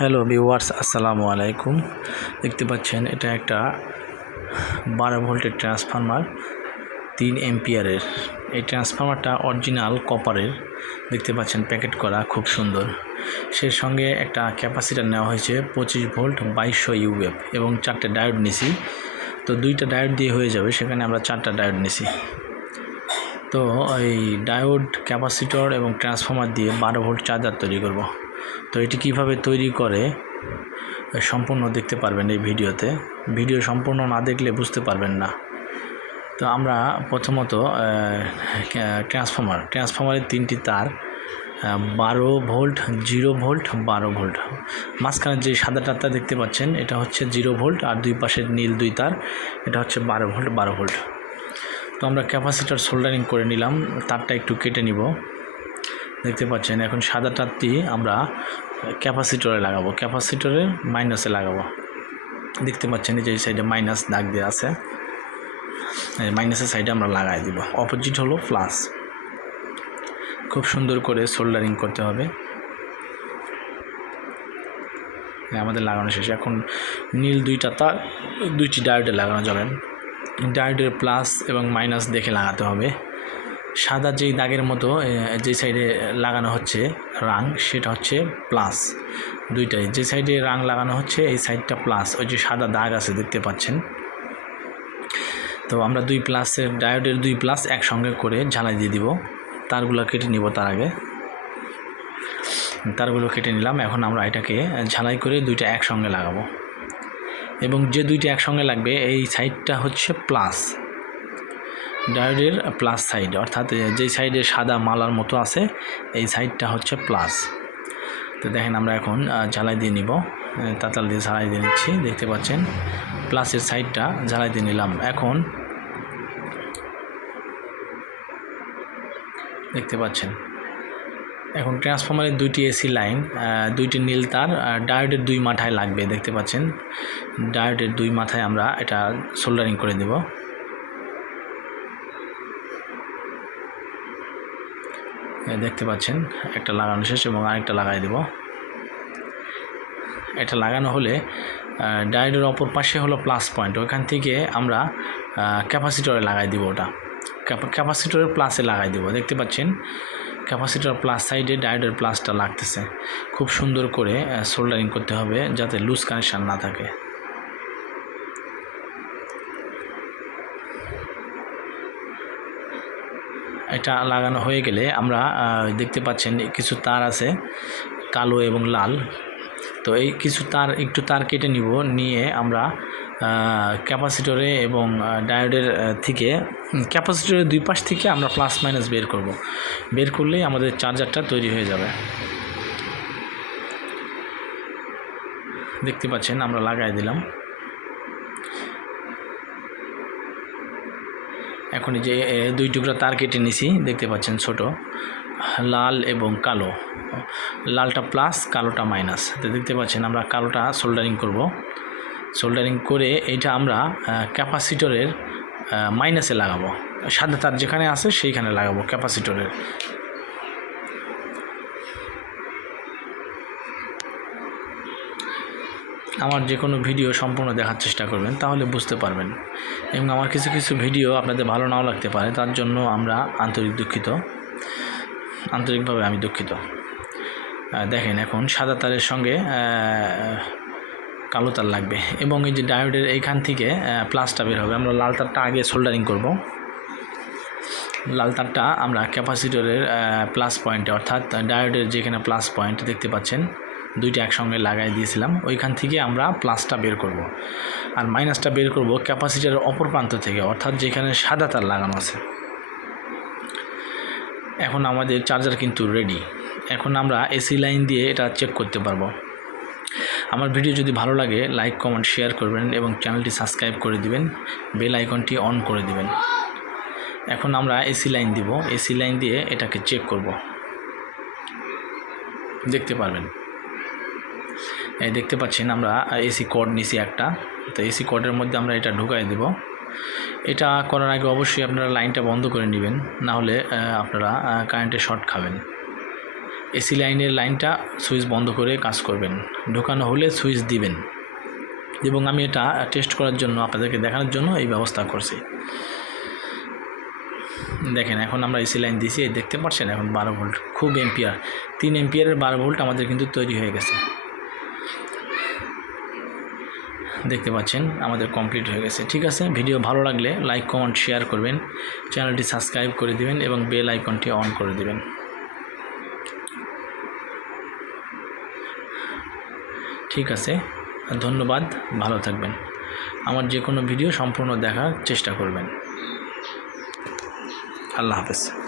Hello viewers, আসসালামু আলাইকুম। দেখতে পাচ্ছেন এটা একটা 12 ভোল্টের ট্রান্সফরমার, 3 এম্পিয়ারের। এই ট্রান্সফরমারটা অরিজিনাল কপারের, দেখতে পাচ্ছেন প্যাকেট করা, খুব সুন্দর। সেই সঙ্গে একটা ক্যাপাসিটার নেওয়া হয়েছে 25 ভোল্ট 2200 ইউএফ এবং 4টে ডায়োড নিছি। তো 2টা ডায়োড দিয়ে হয়ে যাবে, সেখানে আমরা 4টা ডায়োড নিছি। তো এই ডায়োড, ক্যাপাসিটর এবং ট্রান্সফরমার দিয়ে 12 ভোল্ট চার্জার তৈরি করব। তো এটি কিভাবে তৈরি করে সম্পূর্ণ দেখতে পারবেন এই ভিডিওতে। ভিডিও সম্পূর্ণ না দেখলে বুঝতে পারবেন না। তো আমরা প্রথমত ট্রান্সফরমারের 3টি তার, 12 ভোল্ট, 0 ভোল্ট, 12 ভোল্ট। মাঝখানে যে সাদা তারটা দেখতে পাচ্ছেন এটা হচ্ছে 0 ভোল্ট, আর দুই পাশের নীল 2 তার এটা হচ্ছে 12 ভোল্ট 12 ভোল্ট। তো আমরা ক্যাপাসিটর সোল্ডারিং করে নিলাম, তারটা একটু কেটে নিব। দেখতে পাচ্ছেন এখন সাদা তারটি আমরা ক্যাপাসিটরে লাগাবো, ক্যাপাসিটরের মাইনাসে লাগাবো। দেখতে পাচ্ছেন যে এই সাইডে মাইনাস দাগ দিয়ে আছে, মাইনাসের সাইডে আমরা লাগাই দিব। অপোজিট হলো প্লাস। খুব সুন্দর করে সোল্ডারিং করতে হবে। আমাদের লাগানো শেষ। এখন নীল 2টা তার 2টি ডায়োডে লাগানো যাবেন। ডায়োডের প্লাস এবং মাইনাস দেখে লাগাতে হবে। সাদা যেই দাগের মতো যে সাইডে লাগানো হচ্ছে রাং, সেটা হচ্ছে প্লাস। দুইটাই যে সাইডে রাং লাগানো হচ্ছে এই সাইডটা প্লাস, ওই যে সাদা দাগ আছে দেখতে পাচ্ছেন। তো আমরা 2 প্লাসের ডায়োডের 2 প্লাস একসঙ্গে করে ঝালাই দিয়ে দিব। তারগুলো কেটে নিব, তার আগে তারগুলো কেটে নিলাম। এখন আমরা এটাকে ঝালাই করে 2টা একসঙ্গে লাগাবো, এবং যে 2টা একসঙ্গে লাগবে এই সাইডটা হচ্ছে প্লাস, ডায়োডের প্লাস সাইড, অর্থাৎ যেই সাইডে সাদা মালার মতো আছে এই সাইডটা হচ্ছে প্লাস। তো দেখেন আমরা এখন ঝালাই দিয়ে নিব, তাতাল দিয়ে ঝালাই দিয়ে নিচ্ছি। দেখতে পাচ্ছেন প্লাসের সাইডটা ঝালাই দিয়ে নিলাম। এখন দেখতে পাচ্ছেন এখন ট্রান্সফরমারের 2টি এসি লাইন, 2টি নীল তার ডায়োডের 2 মাথায় লাগবে। দেখতে পাচ্ছেন ডায়োডের 2 মাথায় আমরা এটা সোল্ডারিং করে দেব। দেখতে পাচ্ছেন একটা লাগানো শেষ এবং আরেকটা লাগাই দেব। এটা লাগানো হলে ডায়োডের অপর পাশে হলো প্লাস পয়েন্ট, ওইখান থেকে আমরা ক্যাপাসিটরে লাগাই দিব। ওটা ক্যাপাসিটরের প্লাসে লাগাই দেব। দেখতে পাচ্ছেন ক্যাপাসিটর প্লাস সাইডে ডায়োডের প্লাসটা লাগতেছে। খুব সুন্দর করে সোল্ডারিং করতে হবে যাতে লুজ কানেকশান না থাকে। এটা লাগানো হয়ে গেলে আমরা দেখতে পাচ্ছেন কিছু তার আছে কালো এবং লাল। তো এই কিছু তার, একটু তার কেটে নিব, নিয়ে আমরা ক্যাপাসিটরে এবং ডায়োডের থেকে, ক্যাপাসিটরের 2 পাশ থেকে আমরা প্লাস মাইনাস বের করব। বের করলেই আমাদের চার্জারটা তৈরি হয়ে যাবে। দেখতে পাচ্ছেন আমরা লাগাই দিলাম। এখন এই যে 2 টুকরা তার কেটে নিছি, দেখতে পাচ্ছেন ছোট, লাল এবং কালো। লালটা প্লাস, কালোটা মাইনাস। তো দেখতে পাচ্ছেন আমরা কালোটা সোল্ডারিং করব। সোল্ডারিং করে এইটা আমরা ক্যাপাসিটরের মাইনাসে লাগাবো। সাদা তার যেখানে আছে সেইখানে লাগাবো ক্যাপাসিটরের। আমার যে কোনো ভিডিও সম্পূর্ণ দেখার চেষ্টা করবেন, তাহলে বুঝতে পারবেন। এবং আমার কিছু কিছু ভিডিও আপনাদের ভালো নাও লাগতে পারে, তার জন্য আমরা আন্তরিকভাবে আমি দুঃখিত। দেখেন এখন সাদা তারের সঙ্গে কালো তার লাগবে, এবং এই যে ডায়োডের এইখান থেকে প্লাসটা বের হবে। আমরা লাল তারটা আগে সোল্ডারিং করব। লাল তারটা আমরা ক্যাপাসিটরের প্লাস পয়েন্টে, অর্থাৎ ডায়োডের যেখানে প্লাস পয়েন্ট দেখতে পাচ্ছেন 2টা একসঙ্গে লাগাই দিয়েছিলাম, ওইখান থেকে আমরা প্লাসটা বের করব। আর মাইনাসটা বের করব ক্যাপাসিটরের অপর প্রান্ত থেকে, অর্থাৎ যেখানে সাদা তার লাগানো আছে। এখন আমাদের চার্জার কিন্তু রেডি। এখন আমরা এসি লাইন দিয়ে এটা চেক করতে পারবো। আমার ভিডিও যদি ভালো লাগে লাইক, কমেন্ট, শেয়ার করবেন এবং চ্যানেলটি সাবস্ক্রাইব করে দিবেন, বেল আইকনটি অন করে দিবেন। এখন আমরা এসি লাইন দিব, এসি লাইন দিয়ে এটাকে চেক করব। দেখতে পারবেন, এই দেখতে পাচ্ছেন আমরা এসি কোড নিছি একটা। তো এসি কোডের মধ্যে আমরা এটা ঢুকাই দেব। এটা করার আগে অবশ্যই আপনারা লাইনটা বন্ধ করে নেবেন, না হলে আপনারা কারেন্টে শর্ট খাবেন। এসি লাইনের লাইনটা সুইচ বন্ধ করে কাজ করবেন, ঢোকানো হলে সুইচ দিবেন। এবং আমি এটা টেস্ট করার জন্য আপনাদেরকে দেখানোর জন্য এই ব্যবস্থা করছি। দেখেন এখন আমরা এসি লাইন দিয়েছি, দেখতে পাচ্ছেন এখন 12 ভোল্ট, খুব এম্পিয়ার, 3 এম্পিয়ারের 12 ভোল্ট আমাদের কিন্তু তৈরি হয়ে গেছে। দেখতে পাচ্ছেন আমাদের কমপ্লিট হয়ে গেছে। ঠিক আছে, ভিডিও ভালো লাগলে লাইক কমেন্ট শেয়ার করবেন, চ্যানেলটি সাবস্ক্রাইব করে দিবেন এবং বেল আইকনটি অন করে দিবেন। ঠিক আছে, ধন্যবাদ, ভালো থাকবেন। আমার যে কোনো ভিডিও সম্পূর্ণ দেখার চেষ্টা করবেন। আল্লাহ হাফেজ।